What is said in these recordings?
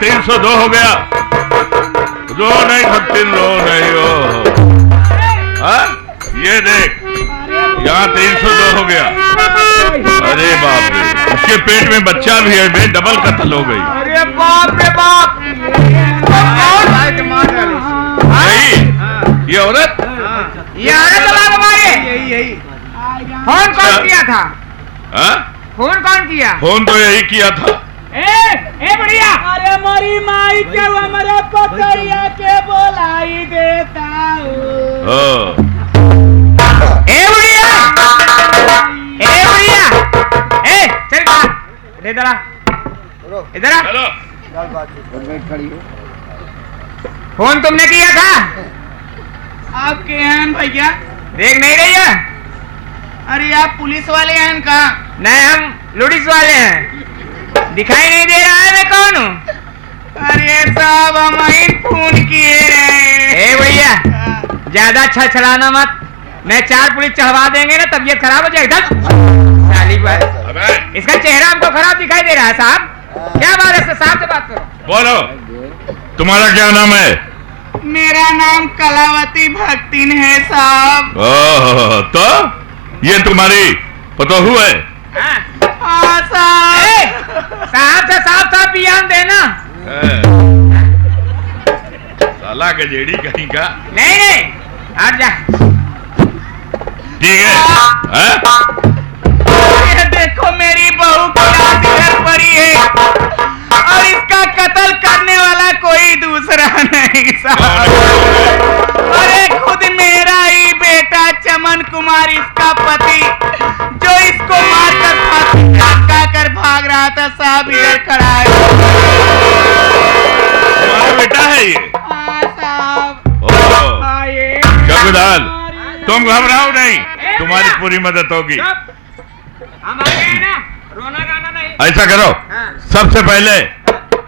302 हो गया। रो नहीं सकती, रो नहीं हो। ये देख, यहाँ 302 हो गया। अरे बाप रे, उसके पेट में बच्चा भी है बे, डबल कत्ल हो गई। अरे बाप रे बाप। यही ये औरत, ये औरत हमारे यही फोन कौन किया था? फोन कौन किया? फोन तो यही किया था। ए बढ़िया, अरे मरी माई के हमारे पतैया के बोलाई देता हूँ। ए बढ़िया, चल इधर आ, इधर आ। फोन तुमने किया था? आपके हैं भैया? देख नहीं रही है? अरे आप पुलिस वाले हैं का? नहीं, हम लुडिस वाले हैं। दिखाई नहीं दे रहा है मैं कौन हूँ? अरे साहब हम ही फोन किए रहे। ए भैया, ज्यादा छड़छड़ाना मत, मैं 4 पुलिस चढ़वा देंगे ना, तबीयत खराब हो जाएगी। साली बात, इसका चेहरा हमको खराब दिखाई दे रहा है साहब। क्या बात है? साहब से बात करो। बोलो, तुम्हारा क्या नाम है? मेरा नाम कलावती भक्तिन है साहब। तो ये तुम्हारी पतोहू है? हाँ साहब। साहब से साहब बयान देना। साला गजेड़ी कहीं का। नहीं, हट जा। ठीक है। ये देखो मेरी बहू की लाश इधर पड़ी है और इसका कत्ल करने वाला कोई दूसरा नहीं साहब। अरे खुद मेरा ही बेटा चमन कुमार, इसका पति, जो इसको मारकर फांसी लटका कर भाग रहा था साहब, इधर खड़ा है। तुम्हारा बेटा है ये? हाँ साहब। आइए। जगदाल, तुम घबराओ नहीं, तुम्हारी पूरी मदद होगी। हम आ गए ना, रोना गाना नहीं। ऐसा करो, सबसे पहले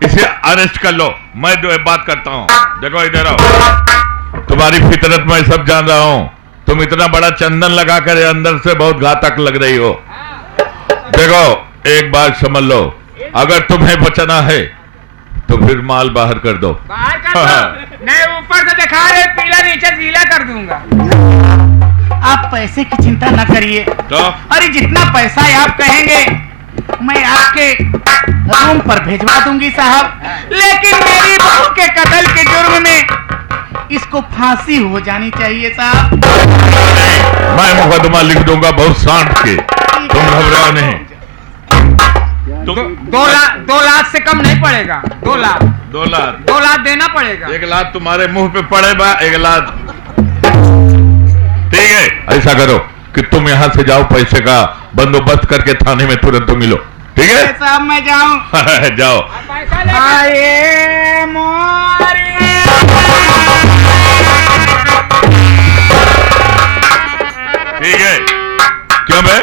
इसे अरेस्ट कर लो, मैं जो बात करता हूँ। देखो इधर आओ, तुम्हारी फितरत मैं सब जान रहा हूँ। तुम इतना बड़ा चंदन लगाकर अंदर से बहुत घातक लग रही हो। देखो एक बात समझ लो, अगर तुम्हें बचना है तो फिर माल बाहर कर दो। बाहर कर दो। नहीं, ऊपर से दिखा रहे, पीला नीचे गीला कर दूंगा। आप पैसे की चिंता न करिए। तो अरे जितना पैसा आप कहेंगे मैं आपके रूम पर भेजवा दूंगी साहब, लेकिन मेरी बहू के कत्ल के जुर्म में इसको फांसी हो जानी चाहिए साहब। मैं मुकदमा लिख दूंगा बहुत सांठ के, तुम घबराओ नहीं। 2 लाख से कम नहीं पड़ेगा। 2 लाख 2 लाख 2 लाख देना पड़ेगा। 1 लाख तुम्हारे मुंह पे पड़े बा, 1 लाख। ठीक है, ऐसा करो कि तुम यहाँ से जाओ, पैसे का बंदोबस्त करके थाने में तुरंत मिलो। ठीक है साहब, मैं जाऊं? जाओ। आए मोरी। ठीक है, क्यों बे,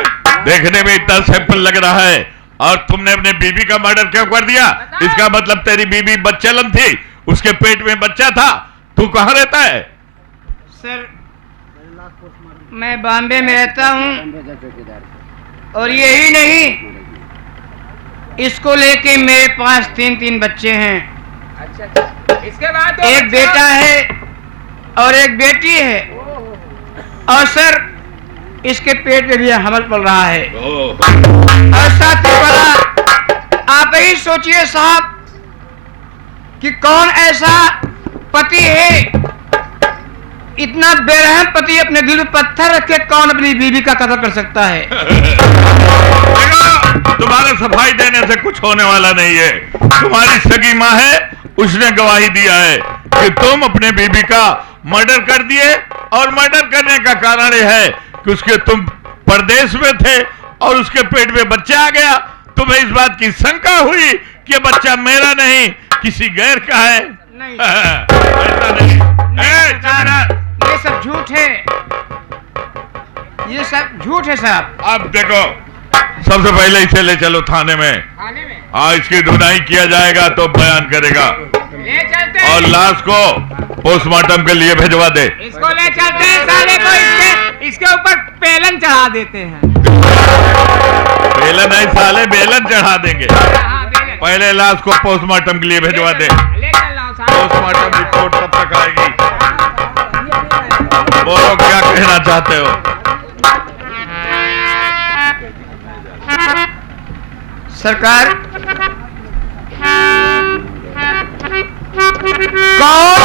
देखने में इतना सिंपल लग रहा है और तुमने अपने बीबी का मर्डर क्यों कर दिया? इसका मतलब तेरी बीबी बच्चेलन थी, उसके पेट में बच्चा था। तू कहाँ रहता है? सर, मैं बॉम्बे में रहता हूँ और यही नहीं, इसको लेके मेरे पास 3 बच्चे हैं। अच्छा, इसके बाद एक बेटा है और एक बेटी है, और सर इसके पेट में भी हमल पड़ रहा है। और साथ ही बड़ा आप ही सोचिए साहब कि कौन ऐसा पति है, इतना बेरहम पति अपने दिल में पत्थर रख के कौन अपनी बीवी का कत्ल कर सकता है? तुम्हारे सफाई देने से कुछ होने वाला नहीं है। तुम्हारी सगी माँ है, उसने गवाही दिया है कि तुम अपने बीबी का मर्डर कर दिए, और मर्डर करने का कारण यह है कि उसके तुम परदेश में थे और उसके पेट में बच्चा आ गया। तुम्हें इस बात की शंका हुई कि बच्चा मेरा नहीं किसी गैर का है। नहीं, ऐसा नहीं। ये सब झूठ है, ये सब झूठ है साहब। अब देखो, सबसे पहले इसे ले चलो थाने में। खाने में इसकी धुनाई किया जाएगा तो बयान करेगा, ले चलते और लाश को पोस्टमार्टम के लिए भिजवा दे। इसको ले चलते हैं, साले को इसके ऊपर पेलन चढ़ा देते हैं। बेलन है साले, बेलन चढ़ा देंगे। हाँ, बेलन। पहले लाश को पोस्टमार्टम के लिए भिजवा दे। ले चल रहा हूँ साहब। पोस्टमार्टम रिपोर्ट तब तक आएगी। बोलो क्या कहना चाहते हो? सरकार, कौन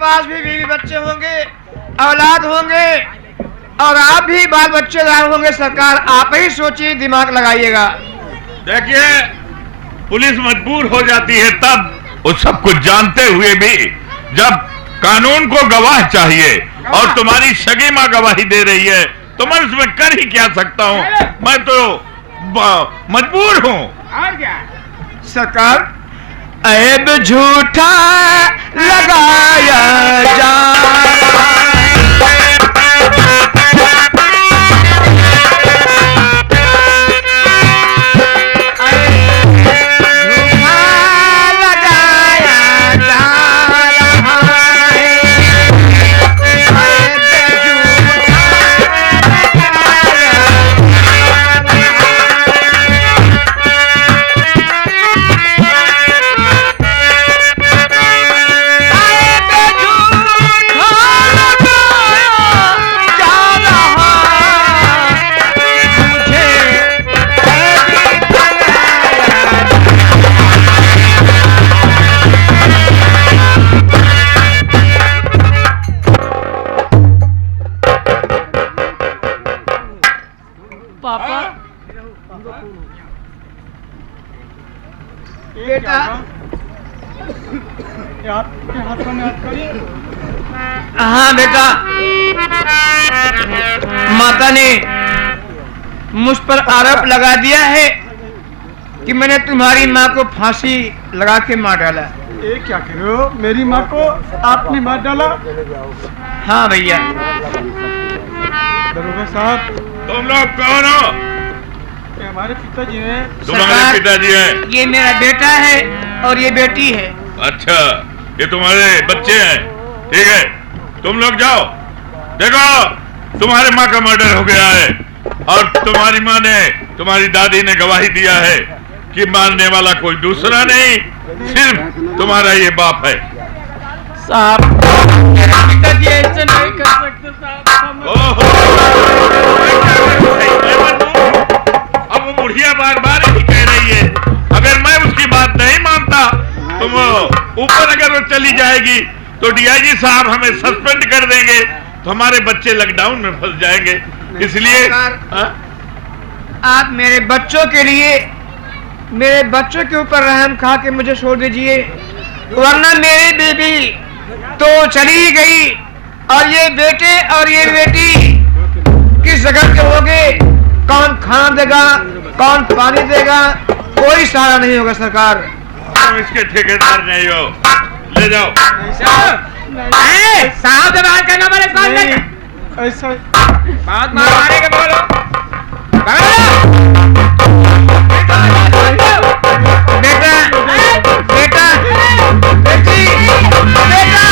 पास भी बीवी बच्चे होंगे, औलाद होंगे और आप भी बाल बच्चेदार होंगे। सरकार आप ही सोचिए, दिमाग लगाइएगा। देखिए, पुलिस मजबूर हो जाती है तब, वो सब कुछ जानते हुए भी, जब कानून को गवाह चाहिए और तुम्हारी सगी माँ गवाही दे रही है तो मैं उसमें कर ही क्या सकता हूँ। मैं तो मजबूर हूँ। और क्या सरकार, ऐब झूठा लगाया जा बेटा। हाँ बेटा, माता ने मुझ पर आरोप लगा दिया है कि मैंने तुम्हारी माँ को फांसी लगा के मार डाला। ये क्या कह रहे हो? मेरी माँ को आपने मार डाला? हाँ भैया। दरोगा साहब, तुम लोग कौन हो? ये हमारे पिताजी हैं। तुम्हारे पिताजी हैं? ये मेरा बेटा है और ये बेटी है। अच्छा, ये तुम्हारे बच्चे हैं। ठीक है, तुम लोग जाओ। देखो, तुम्हारे माँ का मर्डर हो गया है और तुम्हारी माँ ने, तुम्हारी दादी ने गवाही दिया है कि मारने वाला कोई दूसरा नहीं, सिर्फ तुम्हारा ये बाप है। साहब, पिताजी ऐसे नहीं कर सकते साहब। अब वो बुढ़िया बार बार ही कह रही है, अगर मैं उसकी बात नहीं मानता तो वो ऊपर अगर वो चली जाएगी तो डीआईजी साहब हमें सस्पेंड कर देंगे, तो हमारे बच्चे लॉकडाउन में फंस जाएंगे। इसलिए आप मेरे बच्चों के लिए, मेरे बच्चों के ऊपर रहम खा के मुझे छोड़ दीजिए, वरना मेरी बीबी तो चली गई। और ये बेटे और ये बेटी किस जगह के होंगे? कौन खाना देगा, कौन पानी देगा? कोई सहारा नहीं होगा सरकार। तुम इसके ठेकेदार नहीं हो, ले जाओ। साहब से बात करना पड़े, इस बात में ऐसा बात मारे के बोलो। बेटा बेटा बेटी बेटा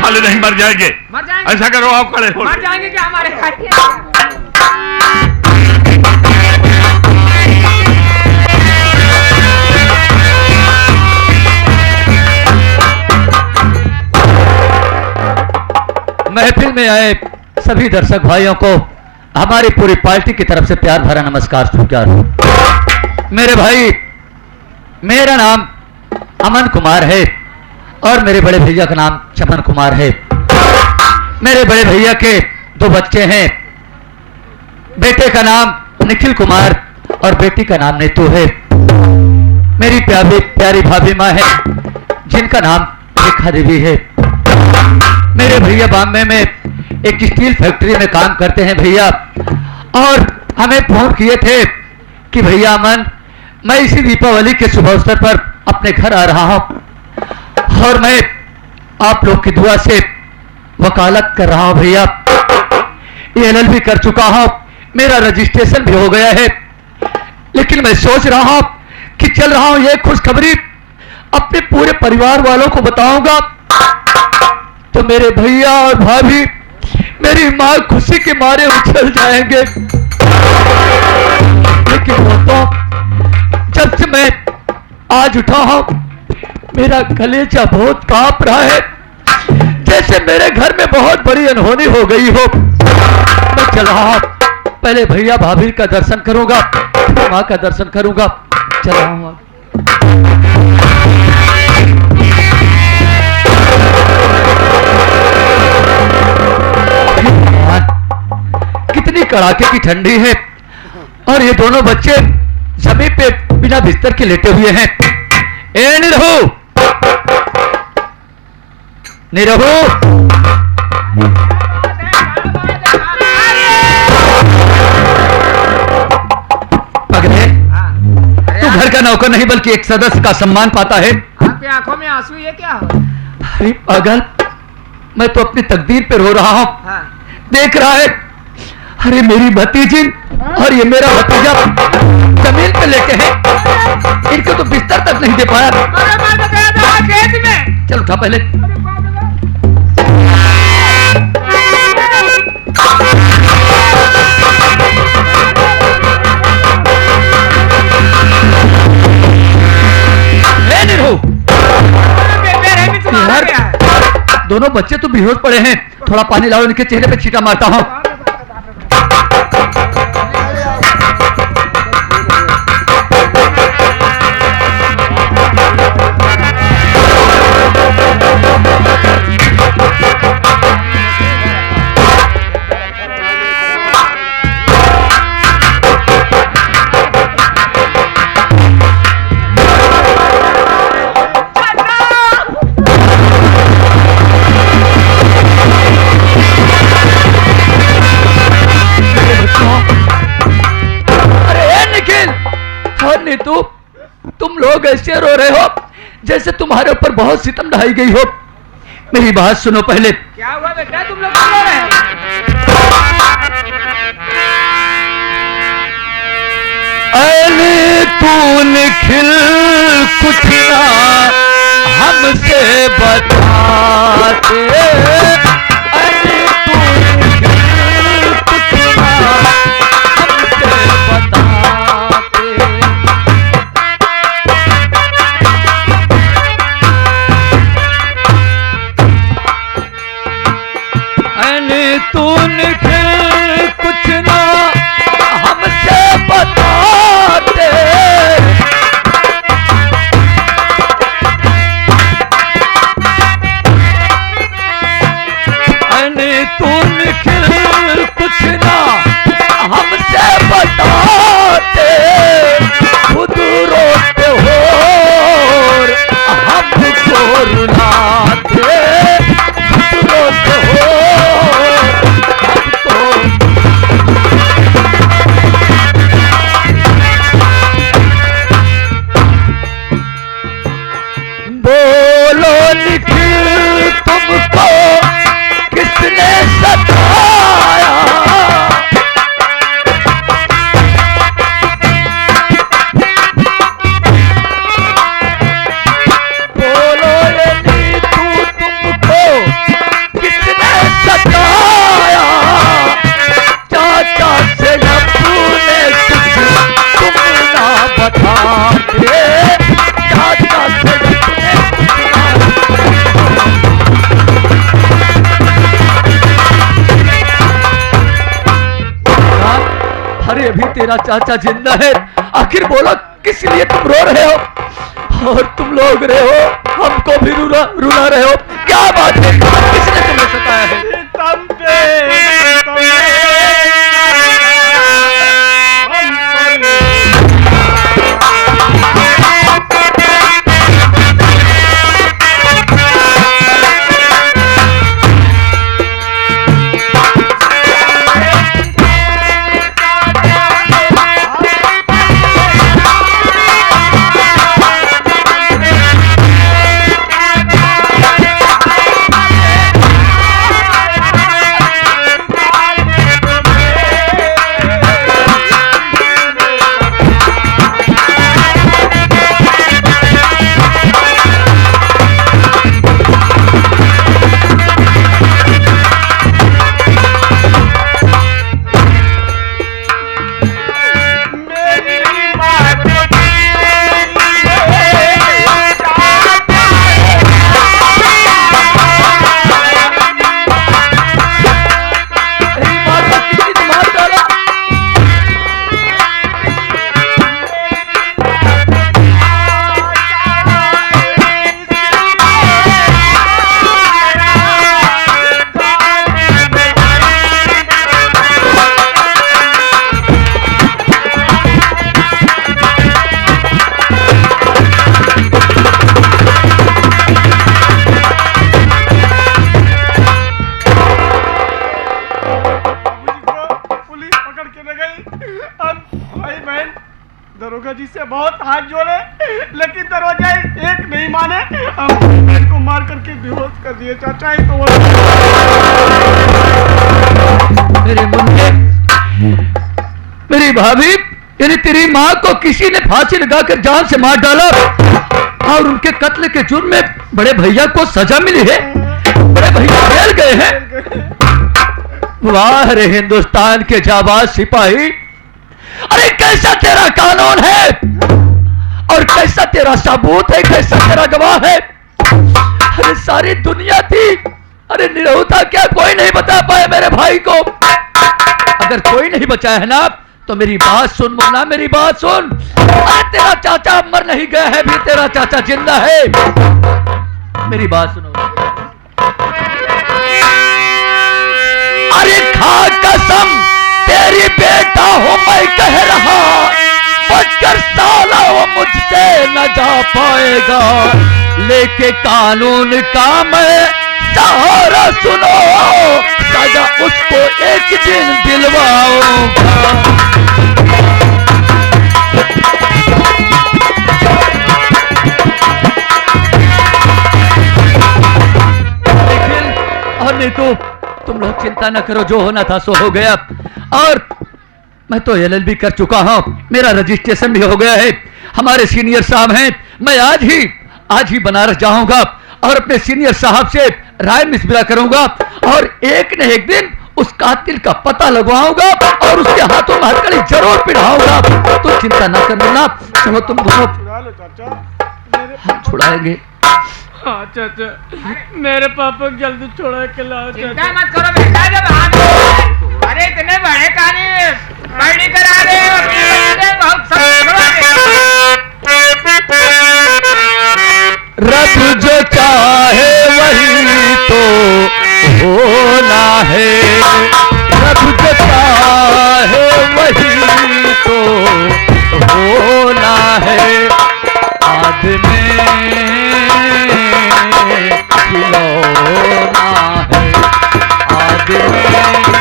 साले नहीं मर जाएंगे। मर जाएंगे। ऐसा करो आप खड़े हो। मर जाएंगे क्या हमारे महफिल में आए सभी दर्शक भाइयों को हमारी पूरी पार्टी की तरफ से प्यार भरा नमस्कार स्वीकार हो। मेरे भाई, मेरा नाम अमन कुमार है और मेरे बड़े भैया का नाम चमन कुमार है। मेरे बड़े भैया के 2 बच्चे हैं। बेटे का नाम निखिल कुमार और बेटी का नाम नीतू है। मेरी प्यारी भाभी माँ है जिनका नाम रेखा देवी है। मेरे भैया बॉम्बे में एक स्टील फैक्ट्री में काम करते हैं भैया, और हमें फोन किए थे कि भैया अमन, मैं इसी दीपावली के शुभ अवसर पर अपने घर आ रहा हूं और मैं आप लोग की दुआ से वकालत कर रहा हूं भैया। LLB कर चुका हूं, मेरा रजिस्ट्रेशन भी हो गया है, लेकिन मैं सोच रहा हूं कि चल रहा हूं ये खुशखबरी अपने पूरे परिवार वालों को बताऊंगा तो मेरे भैया और भाभी, मेरी माँ खुशी के मारे उछल जाएंगे। लेकिन वो तो जब से मैं आज उठा हूं मेरा कलेजा बहुत कांप रहा है, जैसे मेरे घर में बहुत बड़ी अनहोनी हो गई हो। मैं चल रहा हूं, पहले भैया भाभी का दर्शन करूंगा, फिर माँ का दर्शन करूंगा। चल रहा हूं। कितनी कड़ाके की ठंडी है और ये दोनों बच्चे जमीन पे बिना बिस्तर के लेटे हुए हैं। ए निरहु, निरहु, पगले, तू घर का नौकर नहीं बल्कि एक सदस्य का सम्मान पाता है। आपकी आंखों में आंसू, ये क्या हो? अरे पागल, मैं तो अपनी तकदीर पे रो रहा हूँ। हाँ। देख रहा है, अरे मेरी भतीजी और ये मेरा भतीजा जमीन पे लेटे हैं, इनको तो बिस्तर तक नहीं दे पाया। अरे मैं तो गया था खेत में। चल उठा पहले। दोनों बच्चे तो बेहोश पड़े हैं, थोड़ा पानी लाओ, इनके चेहरे पे छींटा मारता हूँ। तुम लोग ऐसे रो रहे हो जैसे तुम्हारे ऊपर बहुत सितम ढाई गई हो। मेरी बात सुनो पहले। क्या हुआ बेटा, तुम लोग क्यों रो रहे हो? अरे तू निखिल कुछ ना हमसे बताते, अरे तू निखिल कुछ ना हमसे बताते। अरे तू निखिल कुछ ना हमसे बताते, अरे तू निखिल कुछ ना हमसे बताते, खुद रोते हो और हमको रुलाते, खुद रोते हो हमको। बोलो निखिल तुमको किसने सताया, बोलो ये नीतू तुमको किसने सताया, चाचा से अपने कुछ तुम ना बताते, चाचा से अपने अरे अभी तेरा चाचा जिंदा है, आखिर बोलो किस लिए तुम रो रहे हो और तुम लोग रहे हो हमको भी रुला रहे हो, क्या बात है, किसने तुम्हें सताया है? दरोगा जी से बहुत हाथ जोड़े, लेकिन दरोगा एक नहीं माने, हम इनको मार करके बेहोश कर दिए। चाचा तो मेरे मुन्ने, मेरी भाभी यानी तेरी माँ को किसी ने फांसी लगाकर जान से मार डाला और उनके कत्ल के जुर्म में बड़े भैया को सजा मिली है, बड़े भैया जेल गए हैं। वाह रे हिंदुस्तान के जाबाज सिपाही, अरे कैसा तेरा कानून है और कैसा तेरा सबूत है, कैसा तेरा गवाह है। अरे सारी दुनिया थी, अरे निरहु था क्या कोई नहीं बता पाया मेरे भाई को। अगर कोई नहीं बचाया है ना तो मेरी बात सुन मुन्ना, मेरी बात सुन। अरे तेरा चाचा मर नहीं गया है, भी तेरा चाचा जिंदा है, मेरी बात सुनो। अरे खा कसम तेरी बेटा हो मैं कह रहा, बचकर साला वो मुझसे न जा पाएगा, लेके कानून का मैं सहारा सुनो, सजा उसको एक दिन दिलवाऊंगा। चिंता न करो, जो होना था सो हो गया। और मैं तो LLB कर चुका हूं, मेरा रजिस्ट्रेशन भी हो गया है। हमारे सीनियर साहब हैं, मैं आज ही बनारस जाऊंगा और अपने सीनियर साहब से राय मशविरा करूंगा और एक न एक दिन उस कातिल का पता लगवाऊंगा और उसके हाथों में हथकड़ी जरूर पिढ़ाऊंगा। तुम चिंता ना करना, चलो तुम दोनों छुड़ा लो चाचा। हम छुड़ाएंगे। हाँ चाचा, मेरे पापा को जल्दी छुड़ा के लाओ चिंता चाचा। मत करो बेटा, जब अरे इतने बड़े कहानी पढ़ी करा रहे हो, बहुत सब रब जो चाहे वही तो होना है, रब जो चाहे वही तो होना है, आदमी खिलौना है, आदमी